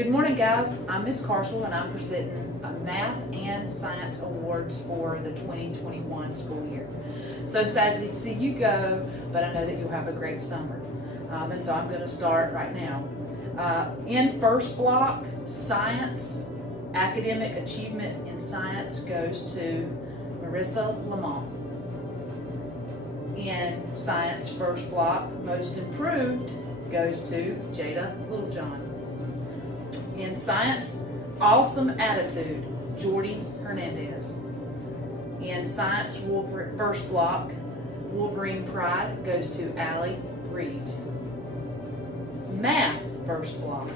Good morning, guys. I'm Miss Carswell, and I'm presenting Math and Science Awards for the 2021 school year. So sad to see you go, but I know that you'll have a great summer. And so I'm going to start right now. In first block, Science, Academic Achievement in Science goes to Marissa Lamont. In Science first block, Most Improved goes to Jada Littlejohn. In Science, Awesome Attitude, Jordy Hernandez. In Science first block, Wolverine Pride goes to Allie Reeves. Math first block.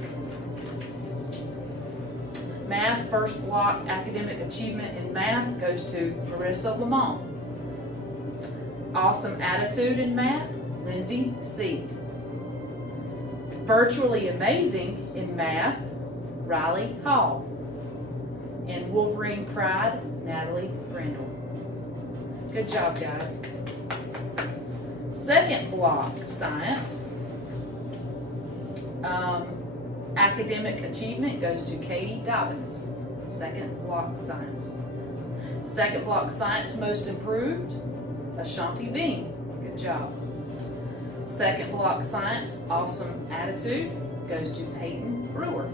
Math first block, Academic Achievement in Math goes to Marissa Lamont. Awesome Attitude in Math, Lindsay Seat. Virtually Amazing in Math, Riley Hall. And Wolverine Pride, Natalie Brindle. Good job, guys. Second block, Science. Academic Achievement goes to Katie Dobbins. Second block, Science. Second block, Science, Most Improved, Ashanti Bean. Good job. Second block, Science, Awesome Attitude goes to Peyton Brewer.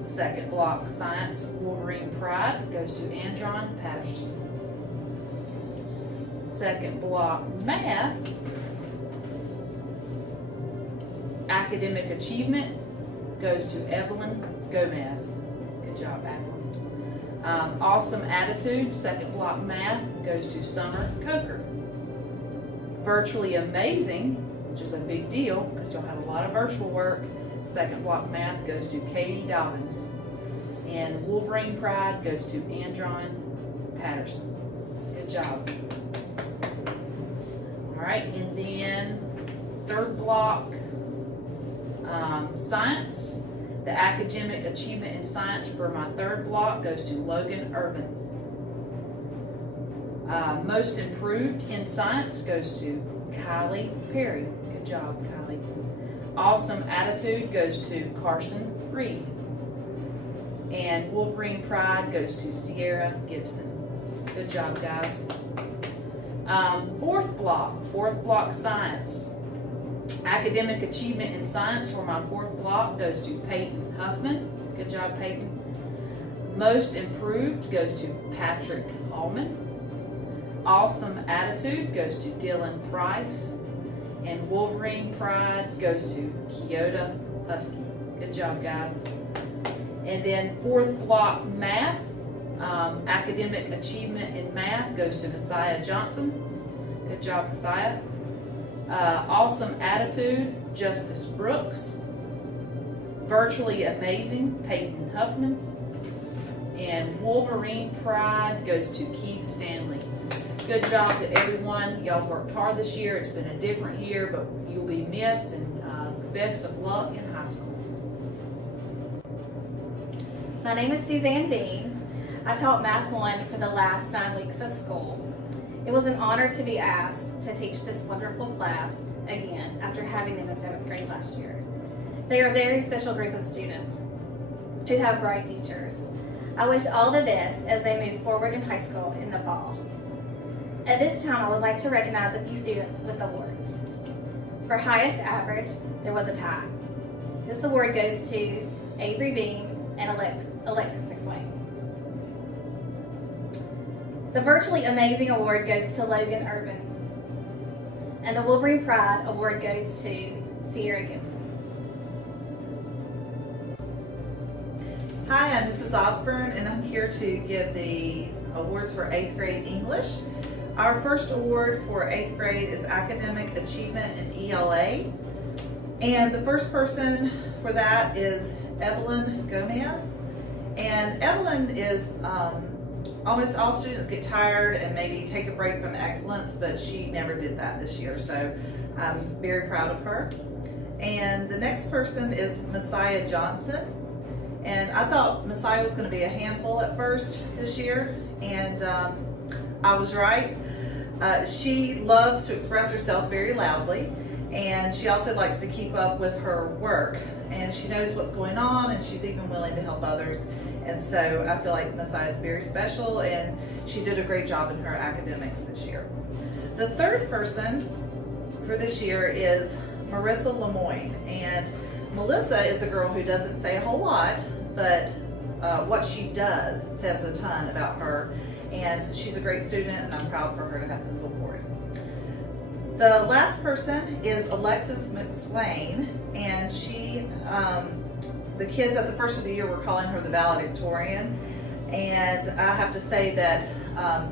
Second block, Science, Wolverine Pride goes to Andron Patterson. Second block, Math, Academic Achievement goes to Evelyn Gomez. Good job, Evelyn. Awesome Attitude, second block, Math goes to Summer Coker. Virtually Amazing, which is a big deal because you'll have a lot of virtual work, second block, Math goes to Katie Dobbins. And Wolverine Pride goes to Andron Patterson. Good job. All right, and then third block, Science. The Academic Achievement in Science for my third block goes to Logan Urban. Most Improved in Science goes to Kylie Perry. Good job, Kylie. Awesome Attitude goes to Carson Reed. And Wolverine Pride goes to Sierra Gibson. Good job, guys. Fourth block, Science. Academic Achievement in Science for my fourth block goes to Peyton Huffman. Good job, Peyton. Most Improved goes to Patrick Allman. Awesome Attitude goes to Dylan Price. And Wolverine Pride goes to Kyoto Husky. Good job, guys. And then fourth block, Math. Academic Achievement in Math goes to Messiah Johnson. Good job, Messiah. Awesome Attitude, Justice Brooks. Virtually Amazing, Peyton Huffman. And Wolverine Pride goes to Keith Stanley. Good job to everyone. Y'all worked hard this year. It's been a different year, but you'll be missed, and best of luck in high school. My name is Suzanne Bean. I taught Math 1 for the last 9 weeks of school. It was an honor to be asked to teach this wonderful class again after having them in 7th grade last year. They are a very special group of students who have bright futures. I wish all the best as they move forward in high school in the fall. At this time, I would like to recognize a few students with awards. For highest average, there was a tie. This award goes to Avery Beam and Alexis McSwain. The Virtually Amazing Award goes to Logan Urban. And the Wolverine Pride Award goes to Sierra Gibson. Hi, I'm Mrs. Osborne, and I'm here to give the awards for 8th grade English. Our first award for 8th grade is Academic Achievement in ELA. And the first person for that is Evelyn Gomez. And Evelyn is, almost all students get tired and maybe take a break from excellence, but she never did that this year, so I'm very proud of her. And the next person is Messiah Johnson. And I thought Messiah was going to be a handful at first this year, and I was right. She loves to express herself very loudly, And she also likes to keep up with her work, and she knows what's going on, and she's even willing to help others. And so I feel like Messiah is very special, and she did a great job in her academics this year. The third person for this year is Marissa Lemoyne. And Melissa is a girl who doesn't say a whole lot, but what she does says a ton about her. And she's a great student, and I'm proud for her to have this award. The last person is Alexis McSwain, and she, the kids at the first of the year were calling her the valedictorian. And I have to say that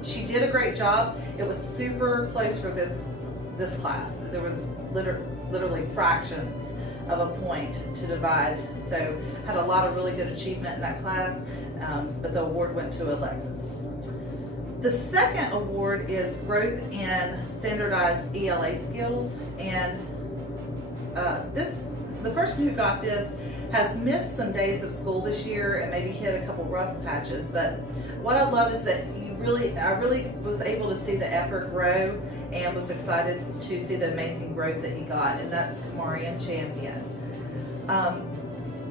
she did a great job. It was super close for this class. There was literally fractions of a point to divide. So had a lot of really good achievement in that class, but the award went to Alexis. The second award is Growth in Standardized ELA Skills, and the person who got this has missed some days of school this year and maybe hit a couple rough patches, but what I love is that I really was able to see the effort grow and was excited to see the amazing growth that he got, and that's Kamarian Champion.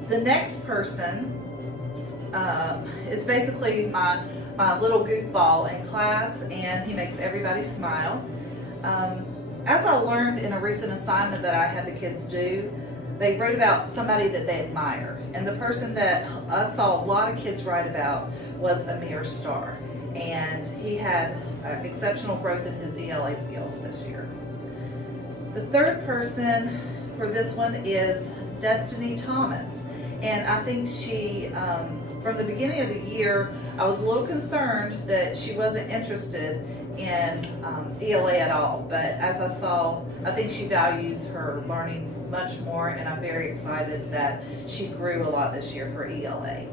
The next person is basically my little goofball in class, and he makes everybody smile. As I learned in a recent assignment that I had the kids do, they wrote about somebody that they admire, and the person that I saw a lot of kids write about was Amir Starr, and he had exceptional growth in his ELA skills this year. The third person for this one is Destiny Thomas, and I think she, from the beginning of the year, I was a little concerned that she wasn't interested in ELA at all, but as I saw, I think she values her learning much more, and I'm very excited that she grew a lot this year for ELA.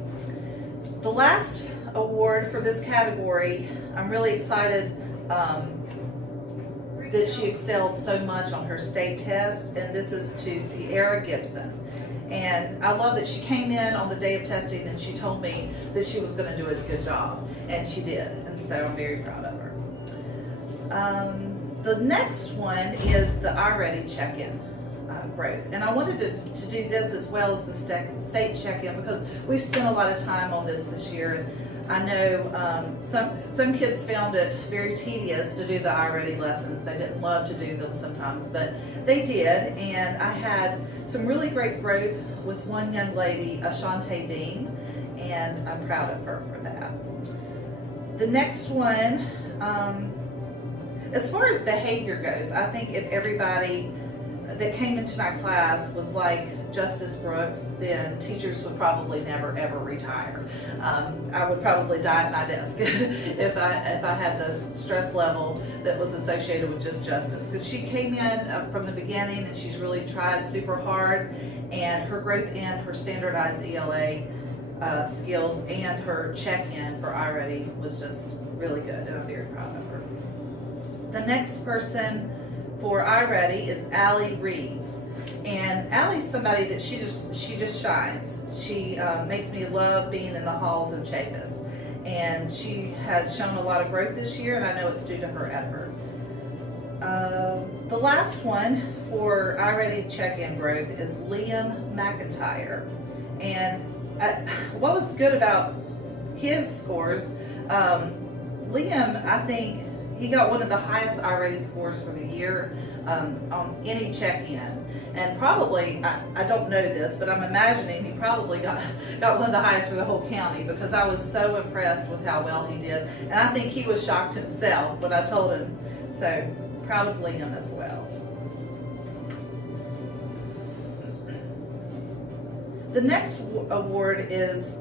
The last award for this category, I'm really excited that she excelled so much on her state test, and this is to Sierra Gibson. And I love that she came in on the day of testing and she told me that she was going to do a good job, and she did, and so I'm very proud of her. The next one is the iReady check-in growth, and I wanted to do this as well as the state check-in because we've spent a lot of time on this year, and I know some kids found it very tedious to do the iReady lessons. They didn't love to do them sometimes, but they did, and I had some really great growth with one young lady, Ashante Bean, and I'm proud of her for that. The next one, as far as behavior goes, I think if everybody that came into my class was like Justice Brooks, then teachers would probably never ever retire. I would probably die at my desk if I had the stress level that was associated with just Justice, because she came in from the beginning and she's really tried super hard, and her growth in her standardized ELA skills and her check-in for iReady was just really good, and I'm very proud of her. The next person for iReady is Allie Reeves, and Allie's somebody that she just shines. She makes me love being in the halls of Chavis, and she has shown a lot of growth this year, and I know it's due to her effort. The last one for iReady check-in growth is Liam McIntyre, and what was good about his scores, Liam, I think he got one of the highest iReady scores for the year on any check-in, and probably, I don't know this, but I'm imagining he probably got one of the highest for the whole county, because I was so impressed with how well he did, and I think he was shocked himself when I told him, so proud of Liam as well. The next award is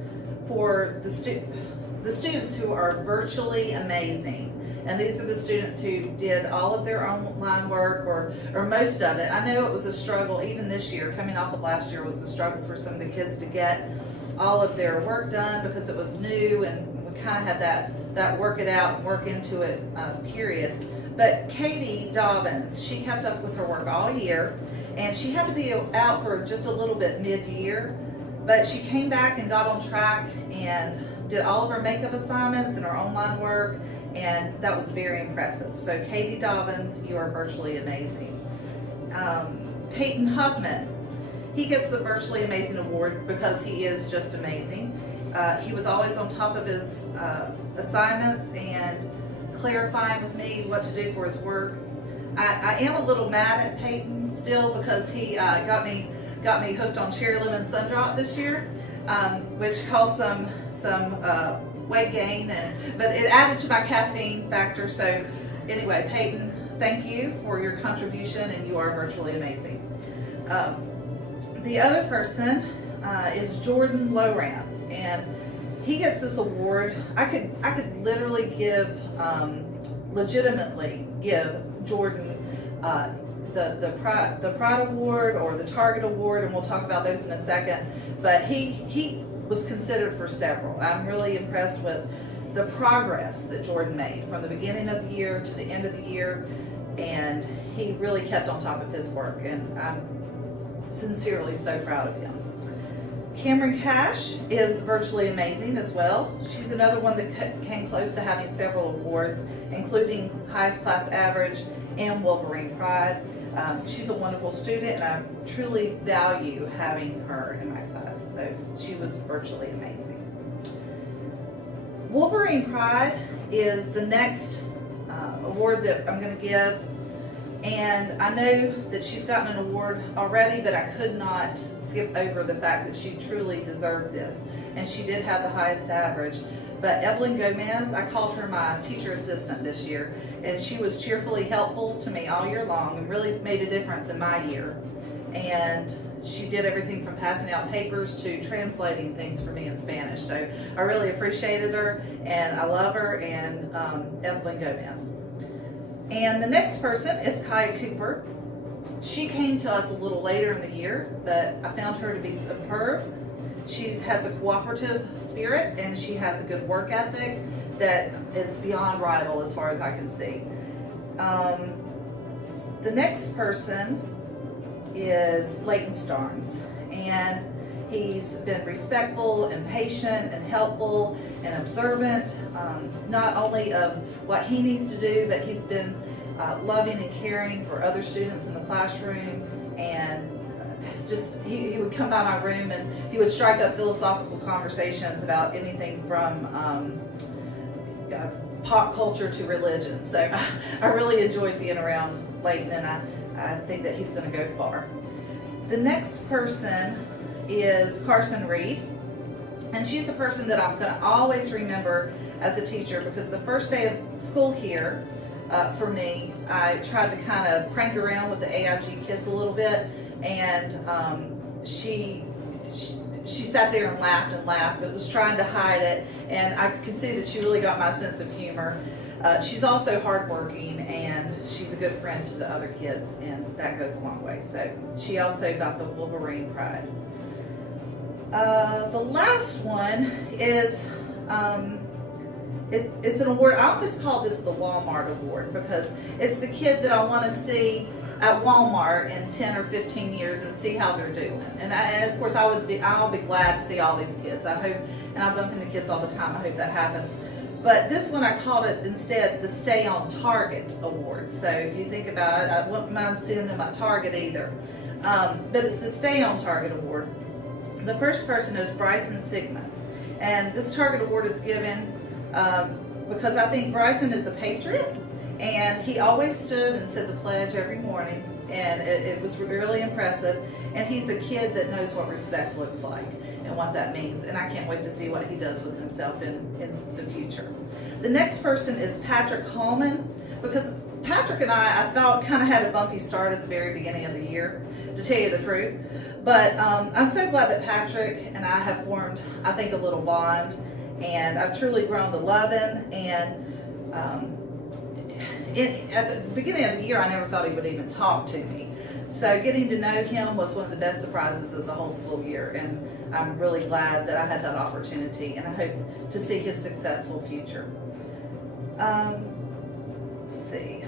for the students who are virtually amazing. And these are the students who did all of their online work, or most of it. I know it was a struggle, even this year, coming off of last year was a struggle for some of the kids to get all of their work done because it was new, and we kind of had that work it out and work into it period. But Katie Dobbins, she kept up with her work all year, and she had to be out for just a little bit mid-year, but she came back and got on track and did all of her makeup assignments and her online work, and that was very impressive. So Katie Dobbins, you are virtually amazing. Peyton Huffman. He gets the Virtually Amazing Award because he is just amazing. He was always on top of his assignments and clarifying with me what to do for his work. I am a little mad at Peyton still because he got me hooked on cherry lemon sun drop this year, which caused some weight gain, but it added to my caffeine factor. So anyway, Peyton, thank you for your contribution, and you are virtually amazing. The other person is Jordan Lowrance, and he gets this award. I could literally legitimately give Jordan the Pride Award or the Target Award, and we'll talk about those in a second. But he was considered for several. I'm really impressed with the progress that Jordan made from the beginning of the year to the end of the year, and he really kept on top of his work, and I'm sincerely so proud of him. Cameron Cash is virtually amazing as well. She's another one that came close to having several awards, including highest class average and Wolverine Pride. She's a wonderful student, and I truly value having her in my class. So she was virtually amazing. Wolverine Pride is the next award that I'm going to give. And I know that she's gotten an award already, but I could not skip over the fact that she truly deserved this. And she did have the highest average. But Evelyn Gomez, I called her my teacher assistant this year, and she was cheerfully helpful to me all year long and really made a difference in my year. And she did everything from passing out papers to translating things for me in Spanish. So I really appreciated her, and I love her, and Evelyn Gomez. And the next person is Kaya Cooper. She came to us a little later in the year, but I found her to be superb. She has a cooperative spirit, and she has a good work ethic that is beyond rival as far as I can see. The next person is Leighton Starnes, and he's been respectful and patient and helpful and observant, not only of what he needs to do, but he's been loving and caring for other students in the classroom, and just he would come by my room and he would strike up philosophical conversations about anything from pop culture to religion. So I really enjoyed being around Leighton, and I think that he's going to go far. The next person is Carson Reed, and she's a person that I'm going to always remember as a teacher, because the first day of school here for me, I tried to kind of prank around with the AIG kids a little bit, and she sat there and laughed, but was trying to hide it, and I could see that she really got my sense of humor. She's also hardworking, and she's a good friend to the other kids, and that goes a long way. So she also got the Wolverine Pride. The last one is, it's an award. I always call this the Walmart Award, because it's the kid that I want to see at Walmart in 10 or 15 years and see how they're doing. And of course I'll be glad to see all these kids. I hope, and I bump into kids all the time, I hope that happens. But this one I called it instead the Stay on Target Award. So if you think about it, I wouldn't mind seeing them at Target either. But it's the Stay on Target Award. The first person is Bryson Sigmund. And this Target Award is given because I think Bryson is a patriot, and he always stood and said the pledge every morning, and it was really impressive. And he's a kid that knows what respect looks like and what that means, and I can't wait to see what he does with himself in the future. The next person is Patrick Hallman, because Patrick and I thought kind of had a bumpy start at the very beginning of the year, to tell you the truth. But I'm so glad that Patrick and I have formed, I think, a little bond, and I've truly grown to love him. And at the beginning of the year, I never thought he would even talk to me. So getting to know him was one of the best surprises of the whole school year, and I'm really glad that I had that opportunity, and I hope to see his successful future. Let's see.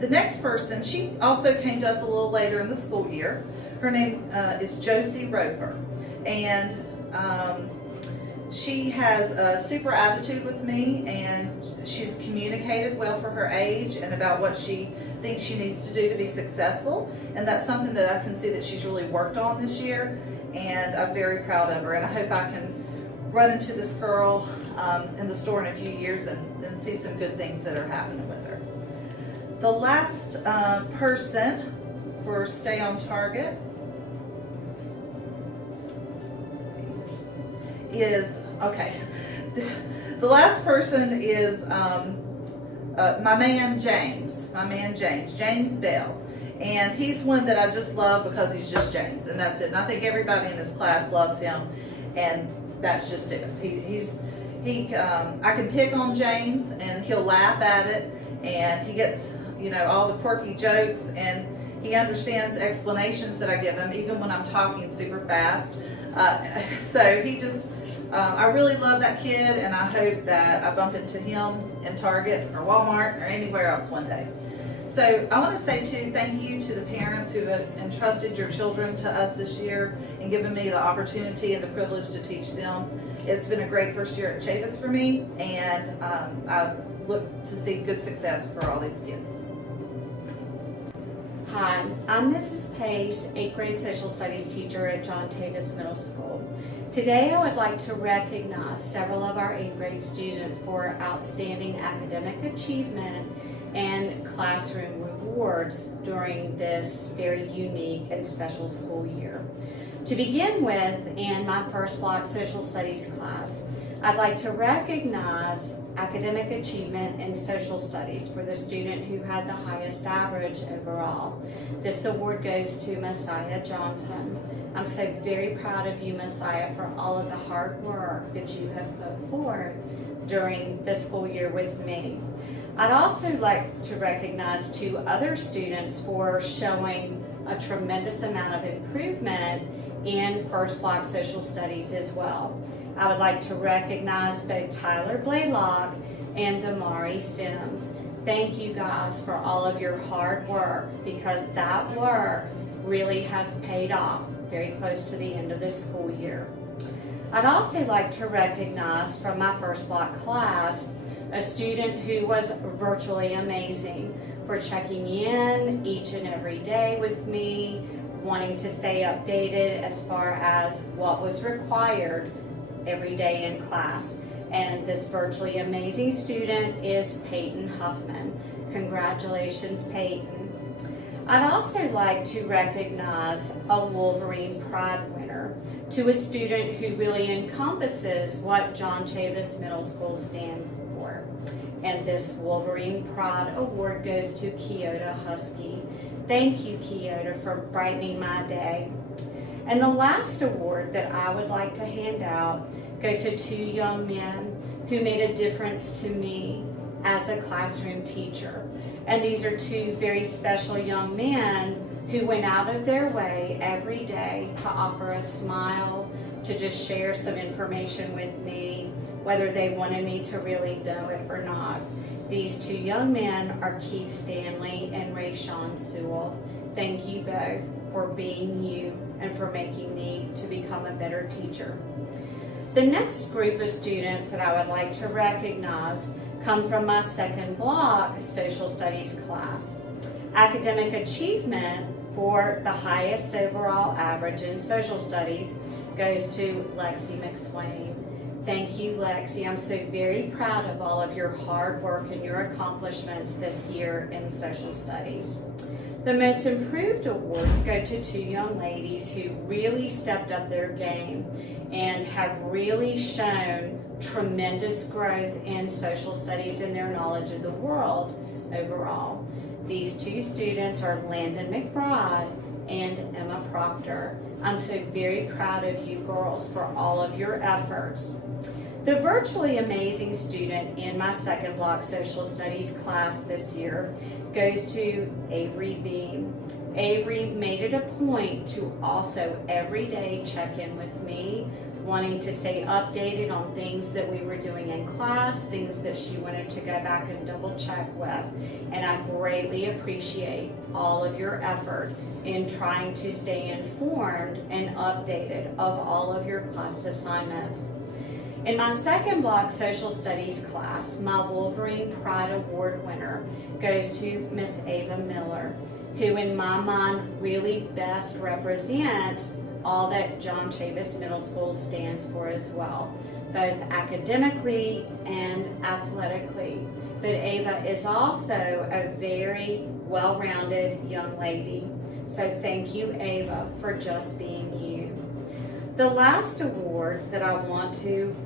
The next person, she also came to us a little later in the school year. Her name is Josie Roper, and she has a super attitude with me, and she's communicated well for her age and about what she thinks she needs to do to be successful. And that's something that I can see that she's really worked on this year. And I'm very proud of her. And I hope I can run into this girl in the store in a few years and see some good things that are happening with her. The last person for Stay on Target is, okay, the last person is my man James Bell. And he's one that I just love because he's just James, and that's it. And I think everybody in his class loves him, and that's just it. I can pick on James, and he'll laugh at it, and he gets, all the quirky jokes, and he understands explanations that I give him, even when I'm talking super fast. So he just, I really love that kid, and I hope that I bump into him in Target or Walmart or anywhere else one day. So I want to say too, thank you to the parents who have entrusted your children to us this year and given me the opportunity and the privilege to teach them. It's been a great first year at Chavis for me, and I look to see good success for all these kids. Hi, I'm Mrs. Pace, 8th grade social studies teacher at John Chavis Middle School. Today I would like to recognize several of our 8th grade students for outstanding academic achievement and classroom rewards during this very unique and special school year. To begin with, in my first block social studies class, I'd like to recognize academic achievement in social studies for the student who had the highest average overall. This award goes to Messiah Johnson. I'm so very proud of you, Messiah, for all of the hard work that you have put forth during the school year with me. I'd also like to recognize 2 other students for showing a tremendous amount of improvement in first block social studies as well. I would like to recognize both Tyler Blaylock and Damari Sims. Thank you guys for all of your hard work, because that work really has paid off very close to the end of this school year. I'd also like to recognize from my first block class a student who was virtually amazing for checking in each and every day with me, wanting to stay updated as far as what was required every day in class. And this virtually amazing student is Peyton Huffman. Congratulations, Peyton. I'd also like to recognize a Wolverine Pride winner, to a student who really encompasses what John Chavis Middle School stands for. And this Wolverine Pride award goes to Kyoto Husky. Thank you, Kyoto, for brightening my day. And the last award that I would like to hand out go to 2 young men who made a difference to me as a classroom teacher. And these are 2 very special young men who went out of their way every day to offer a smile, to just share some information with me, whether they wanted me to really know it or not. These 2 young men are Keith Stanley and Rayshawn Sewell. Thank you both for being you and for making me to become a better teacher. The next group of students that I would like to recognize come from my second block social studies class. Academic achievement for the highest overall average in social studies goes to Lexi McSwain. Thank you, Lexi. I'm so very proud of all of your hard work and your accomplishments this year in social studies. The most improved awards go to 2 young ladies who really stepped up their game and have really shown tremendous growth in social studies and their knowledge of the world overall. These 2 students are Landon McBride and Emma Proctor. I'm so very proud of you girls for all of your efforts. The virtually amazing student in my second block social studies class this year goes to Avery Beam. Avery made it a point to also every day check in with me, wanting to stay updated on things that we were doing in class, things that she wanted to go back and double check with. And I greatly appreciate all of your effort in trying to stay informed and updated of all of your class assignments. In my second block social studies class, my Wolverine Pride Award winner goes to Miss Ava Miller, who in my mind really best represents all that John Chavis Middle School stands for as well, both academically and athletically. But Ava is also a very well-rounded young lady. So thank you, Ava, for just being you. The last awards that I want to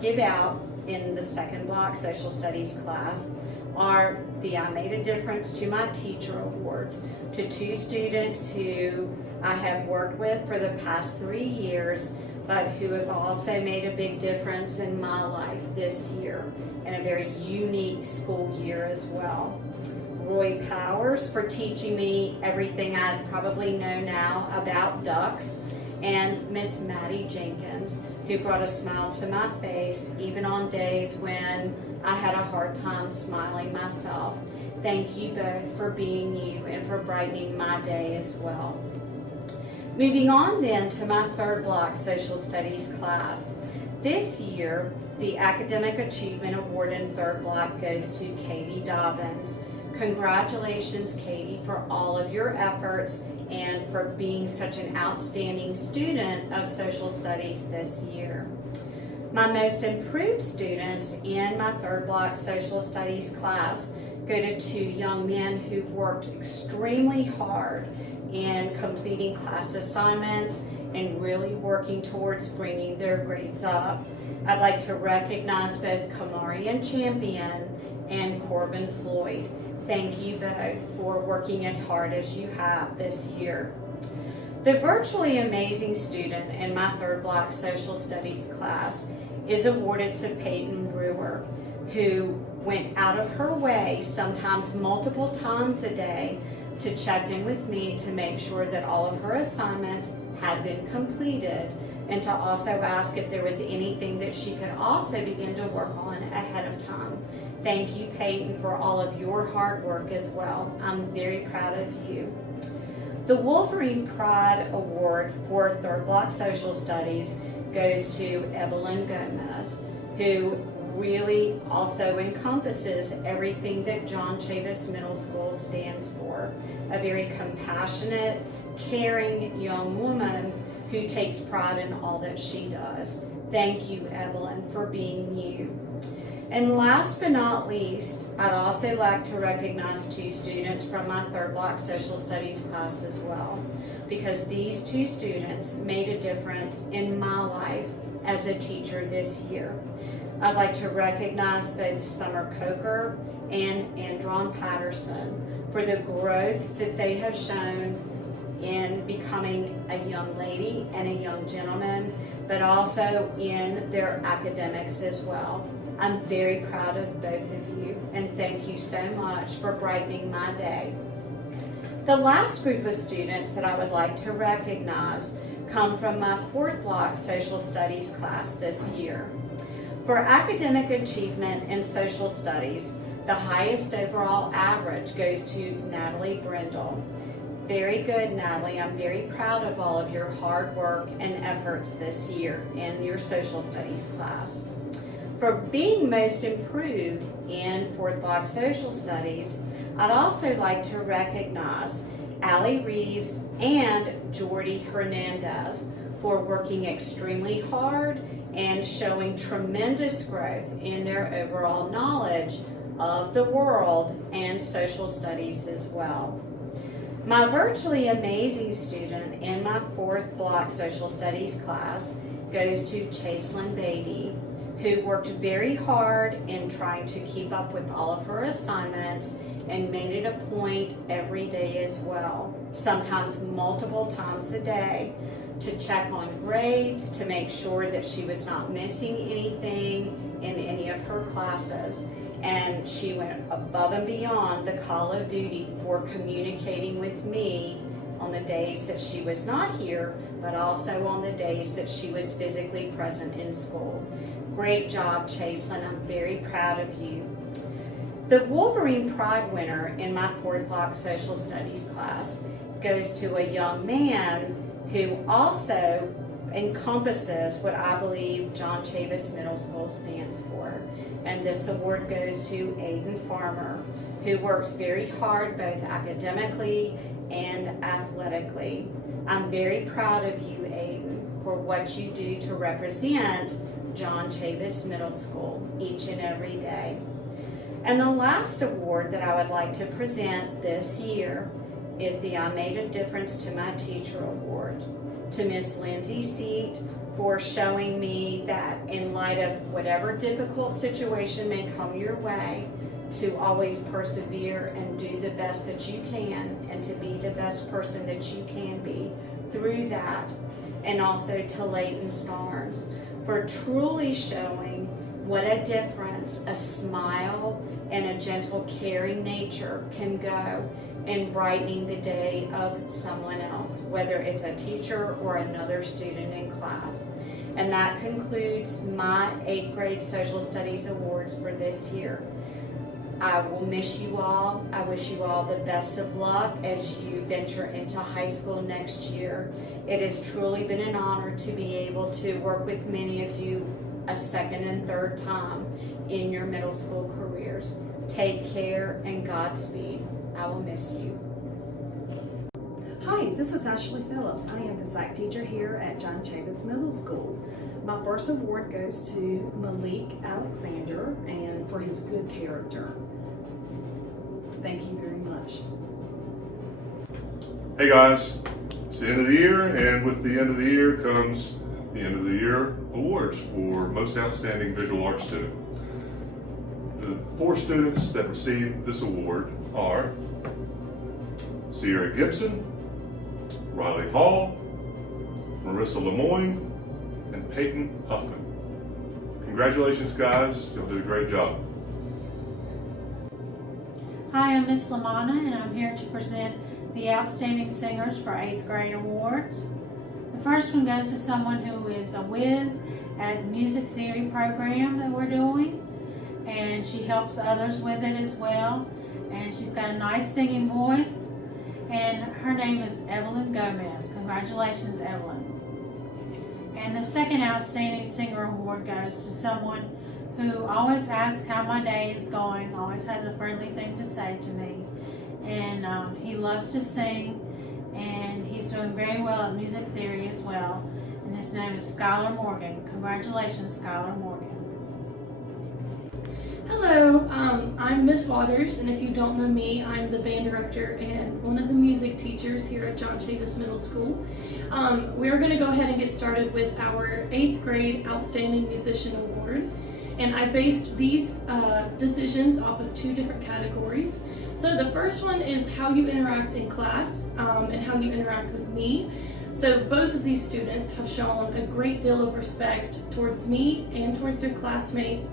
give out in the second block social studies class are the I Made a Difference to My Teacher awards to 2 students who I have worked with for the past 3 years, but who have also made a big difference in my life this year, and a very unique school year as well. Roy Powers for teaching me everything I probably know now about ducks, and Miss Maddie Jenkins, who brought a smile to my face even on days when I had a hard time smiling myself. Thank you both for being you and for brightening my day as well. Moving on then to my third block social studies class. This year, the Academic Achievement Award in third block goes to Katie Dobbins. Congratulations, Katie, for all of your efforts and for being such an outstanding student of social studies this year. My most improved students in my third block social studies class go to 2 young men who've worked extremely hard in completing class assignments and really working towards bringing their grades up. I'd like to recognize both Kamarian Champion and Corbin Floyd. Thank you both for working as hard as you have this year. The virtually amazing student in my third block social studies class is awarded to Peyton Brewer, who went out of her way, sometimes multiple times a day, to check in with me to make sure that all of her assignments had been completed, and to also ask if there was anything that she could also begin to work on ahead of time. Thank you, Peyton, for all of your hard work as well. I'm very proud of you. The Wolverine Pride Award for third block social studies goes to Evelyn Gomez, who really also encompasses everything that John Chavis Middle School stands for. A very compassionate, caring young woman who takes pride in all that she does. Thank you, Evelyn, for being you. And last but not least, I'd also like to recognize 2 students from my third block social studies class as well, because these 2 students made a difference in my life as a teacher this year. I'd like to recognize both Summer Coker and Andron Patterson for the growth that they have shown in becoming a young lady and a young gentleman, but also in their academics as well. I'm very proud of both of you, and thank you so much for brightening my day. The last group of students that I would like to recognize come from my fourth block social studies class this year. For academic achievement in social studies, the highest overall average goes to Natalie Brindle. Very good, Natalie. I'm very proud of all of your hard work and efforts this year in your social studies class. For being most improved in fourth block social studies, I'd also like to recognize Allie Reeves and Jordy Hernandez for working extremely hard and showing tremendous growth in their overall knowledge of the world and social studies as well. My virtually amazing student in my fourth block social studies class goes to Chaselyn Beatty, who worked very hard in trying to keep up with all of her assignments and made it a point every day as well, sometimes multiple times a day, to check on grades, to make sure that she was not missing anything in any of her classes. And she went above and beyond the call of duty for communicating with me on the days that she was not here, but also on the days that she was physically present in school. Great job, Chaselyn. I'm very proud of you. The Wolverine Pride winner in my fourth block social studies class goes to a young man who also encompasses what I believe John Chavis Middle School stands for. And this award goes to Aiden Farmer, who works very hard both academically and athletically. I'm very proud of you, Aiden, for what you do to represent John Chavis Middle School each and every day. And the last award that I would like to present this year is the I Made a Difference to My Teacher Award to Miss Lindsay Seat for showing me that in light of whatever difficult situation may come your way, to always persevere and do the best that you can and to be the best person that you can be through that. And also to Leighton Starnes for truly showing what a difference a smile and a gentle, caring nature can go in brightening the day of someone else, whether it's a teacher or another student in class. And that concludes my 8th grade Social Studies Awards for this year. I will miss you all. I wish you all the best of luck as you venture into high school next year. It has truly been an honor to be able to work with many of you a second and third time in your middle school careers. Take care and Godspeed. I will miss you. Hi, this is Ashley Phillips. I am the psych teacher here at John Chavis Middle School. My first award goes to Malik Alexander and for his good character. Thank you very much. Hey guys, it's the end of the year, and with the end of the year comes the end of the year awards for most outstanding visual arts student. The 4 students that received this award are Sierra Gibson, Riley Hall, Marissa Lemoyne, and Peyton Huffman. Congratulations guys, y'all did a great job. Hi, I'm Miss Lamanna, and I'm here to present the Outstanding Singers for 8th grade awards. The first one goes to someone who is a whiz at the music theory program that we're doing, and she helps others with it as well. And she's got a nice singing voice, and her name is Evelyn Gomez. Congratulations, Evelyn. And the second Outstanding Singer Award goes to someone who always asks how my day is going, always has a friendly thing to say to me. And he loves to sing, and he's doing very well at music theory as well. And his name is Skylar Morgan. Congratulations, Skylar Morgan. Hello, I'm Miss Waters, and if you don't know me, I'm the band director and one of the music teachers here at John Chavis Middle School. We're going to go ahead and get started with our 8th grade Outstanding Musician Award. And I based these decisions off of 2 different categories. So the first one is how you interact in class and how you interact with me. So both of these students have shown a great deal of respect towards me and towards their classmates.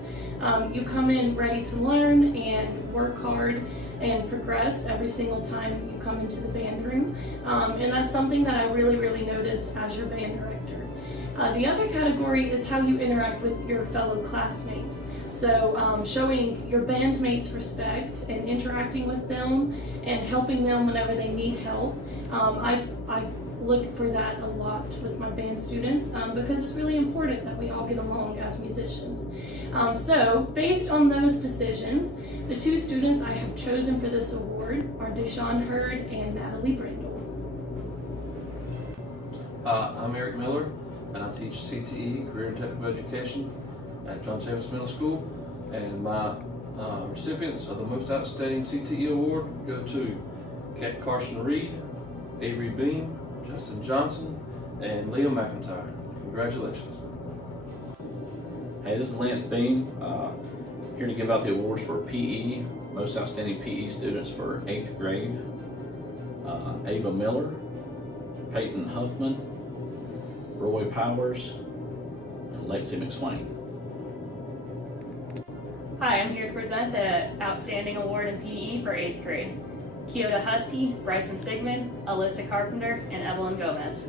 You come in ready to learn and work hard and progress every single time you come into the band room. And that's something that I really notice as your band director. The other category is how you interact with your fellow classmates. So showing your bandmates respect and interacting with them and helping them whenever they need help. I look for that a lot with my band students because it's really important that we all get along as musicians. So based on those decisions, the 2 students I have chosen for this award are Deshaun Hurd and Natalie Brindle. I'm Eric Miller, and I teach CTE, Career and Technical Education, at John Chavis Middle School. And my recipients of the Most Outstanding CTE Award go to Kat Carson Reed, Avery Beam, Justin Johnson, and Leo McIntyre. Congratulations. Hey, this is Lance Beam, here to give out the awards for PE, Most Outstanding PE Students for 8th grade. Ava Miller, Peyton Huffman, Roy Powers, and Lexi McSwain. Hi, I'm here to present the Outstanding Award in PE for 8th grade. Kyoto Husky, Bryson Sigmund, Alyssa Carpenter, and Evelyn Gomez.